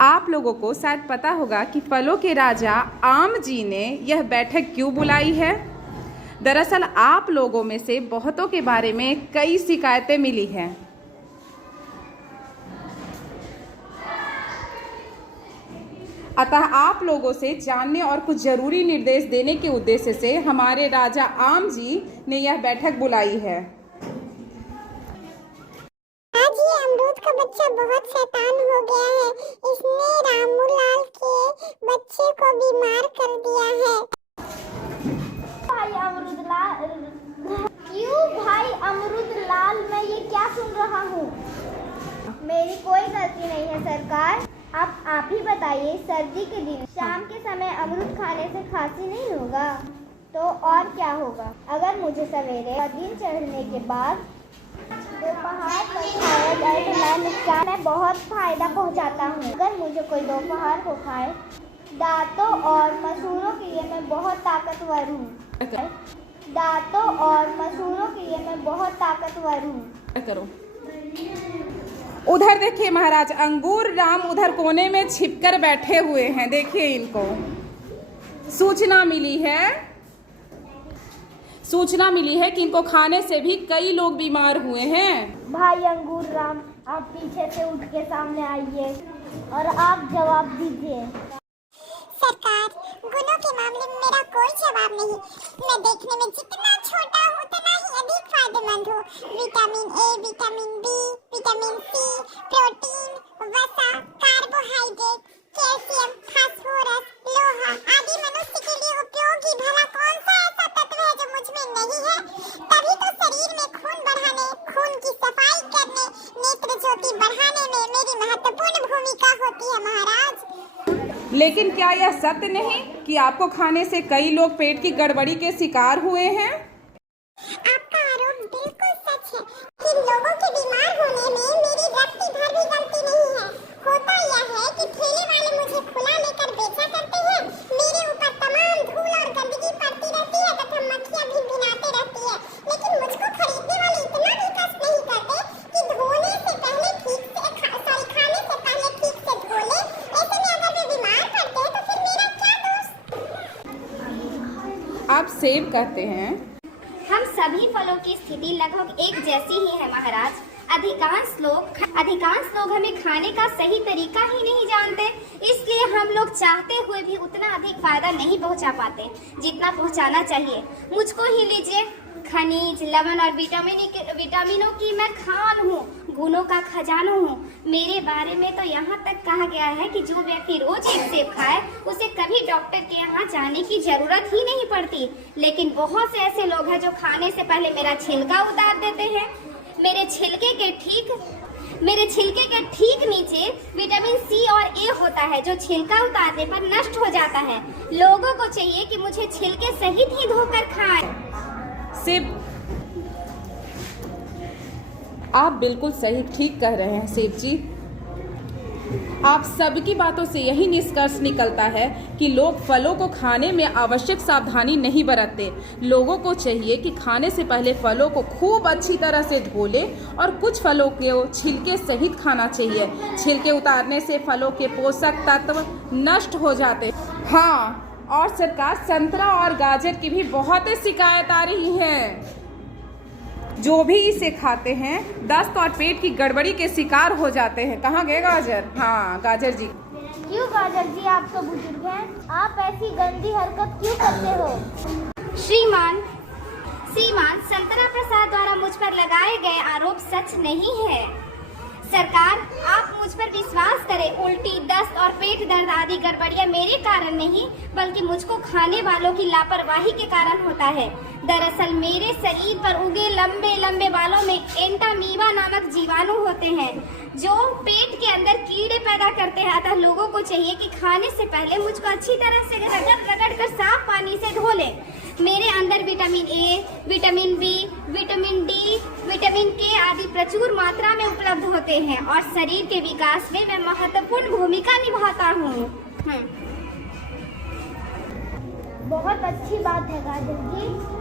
आप लोगों को शायद पता होगा कि फलों के राजा आम जी ने यह बैठक क्यों बुलाई है। दरअसल आप लोगों में से बहुतों के बारे में कई शिकायतें मिली हैं। अतः आप लोगों से जानने और कुछ जरूरी निर्देश देने के उद्देश्य से हमारे राजा आम जी ने यह बैठक बुलाई है। आज ये अमरूद का बच्चा बहुत शैतान हो गया है। इसने रामू लाल के बच्चे को बीमार कर दिया है। भाई अमरूद लाल, क्यों भाई अमरूद लाल, मैं ये क्या सुन रहा हूँ? मेरी कोई गलती नहीं है सरकार। आप ही बताइए, सर्दी के दिन शाम के समय अमरूद खाने से खांसी नहीं होगा तो और क्या होगा? अगर मुझे सवेरे दिन चढ़ने के बाद दोपहर पर खाया जाए तो मैं नुकसान में बहुत फायदा पहुंचाता हूं। अगर मुझे कोई दोपहर को खाए, दांतों और मसूड़ों के लिए मैं बहुत ताकतवर हूं। दांतों और मसूड़ों के लिए मैं बहुत ताकतवर हूं। करो। उधर देखिए महाराज अंगूर राम उधर कोने में छिपकर बैठे हुए हैं। देखिए इनको सूचना मिली है कि इनको खाने से भी कई लोग बीमार हुए हैं। भाई अंगूर राम, आप पीछे से उठ के सामने आइए और आप जवाब दीजिए। सरकार, गुनों के मामले में मेरा कोई जवाब नहीं। मैं देखने में जितना छोटा हूँ उतना ही अधिक फायदेमंद हूँ। Vitamin A, vitamin B, vitamin C, protein, वसा, कार्बोहाइड्रेट, कैल्शियम, फास्फोरस, लोहा आदि मनुष्य के लिए उपयोगी भला कौन सा ऐसा तत्व है जो मुझ में नहीं है? तभी तो शरीर में खून बढ़ाने, खून की सफाई करने, नेत्र ज्योति बढ़ाने में मेरी महत्वपूर्ण भूमिका होती है महाराज। लेकिन क्या यह सत्य नहीं कि आपको खाने से कई लोग पेट की गड़बड़ी के शिकार हुए हैं? आपका आरोप बिल्कुल सच है कि लोगों के बीमार होने में मेरी रत्ती भर भी गलती नहीं है। होता यह है कि ठेले वाले मुझे खुला लेकर बेचा करते हैं। मेरे ऊपर तमाम धूल और गंदगी पड़ती रहती है तथा मक्खियां भी भिनभिनाती रहती है। लेकिन मुझको खरीदने वाले इतना भी कष्ट नहीं करते कि धोने से पहले ठीक से खाने से पहले ठीक से धो ले। ऐसे में अगर वे बीमार पड़ते हैं तो फिर मेरा क्या दोष? आप सेब कहते हैं। हम सभी फलों की स्थिति लगभग एक जैसी ही है महाराज। अधिकांश लोग हमें खाने का सही तरीका ही नहीं जानते, इसलिए हम लोग चाहते हुए भी उतना अधिक फायदा नहीं पहुंचा पाते जितना पहुंचाना चाहिए। मुझको ही लीजिए, खनिज, लवण और विटामिनों की मैं खान हूँ, गुणों का खजाना हूँ। मेरे बारे में तो यहाँ तक कहा गया है कि जो व्यक्ति रोज एक सेब खाए उसे कभी डॉक्टर के यहाँ जाने की जरूरत ही नहीं पड़ती। लेकिन बहुत से ऐसे लोग हैं जो खाने से पहले मेरा छिलका उतार देते हैं। मेरे छिलके के ठीक नीचे विटामिन सी और ए होता है जो छिलका उतारने पर नष्ट हो जाता है। लोगों को चाहिए कि मुझे छिलके सहित ही धोकर खाएं। सेब, आप बिल्कुल सही ठीक कह रहे हैं सेब जी। आप सबकी बातों से यही निष्कर्ष निकलता है कि लोग फलों को खाने में आवश्यक सावधानी नहीं बरतते। लोगों को चाहिए कि खाने से पहले फलों को खूब अच्छी तरह से धो ले और कुछ फलों को छिलके सहित खाना चाहिए। छिलके उतारने से फलों के पोषक तत्व नष्ट हो जाते। हाँ, और सरकार संतरा और गाजर की भी बहुत शिकायत आ रही है। जो भी इसे खाते हैं दस्त और पेट की गड़बड़ी के शिकार हो जाते हैं। कहाँ गए गाजर? हाँ गाजर जी। क्यों गाजर जी, आप तो बुजुर्ग हैं, आप ऐसी गंदी हरकत क्यों करते हो? श्रीमान संतरा प्रसाद द्वारा मुझ पर लगाए गए आरोप सच नहीं है। सरकार, आप मुझ पर विश्वास करें। उल्टी, दस्त और पेट दर्द आदि गड़बड़ियां मेरे कारण नहीं बल्कि मुझको खाने वालों की लापरवाही के कारण होता है। दरअसल मेरे शरीर पर उगे लंबे लंबे बालों में एंटामीबा नामक जीवाणु होते हैं जो पेट के अंदर कीड़े पैदा करते हैं। अतः लोगों को चाहिए कि खाने से पहले मुझको अच्छी तरह से रगड़ कर साफ पानी से धो लें। मेरे अंदर vitamin A, vitamin B, vitamin D, vitamin K आदि प्रचुर मात्रा में उपलब्ध होते हैं और शरीर के विकास में मैं महत्वपूर्ण भूमिका निभाता हूँ। बहुत अच्छी बात है गाजर जी।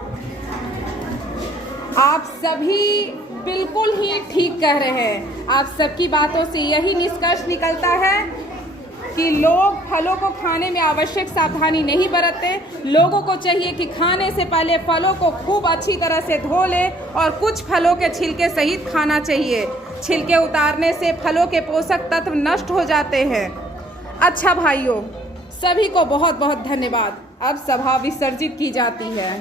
आप सभी बिल्कुल ही ठीक कह रहे हैं। आप सबकी बातों से यही निष्कर्ष निकलता है कि लोग फलों को खाने में आवश्यक सावधानी नहीं बरतते। लोगों को चाहिए कि खाने से पहले फलों को खूब अच्छी तरह से धो ले और कुछ फलों के छिलके सहित खाना चाहिए। छिलके उतारने से फलों के पोषक तत्व नष्ट हो जाते हैं। अच्छा भाइयों, सभी को बहुत बहुत धन्यवाद। अब सभा विसर्जित की जाती है।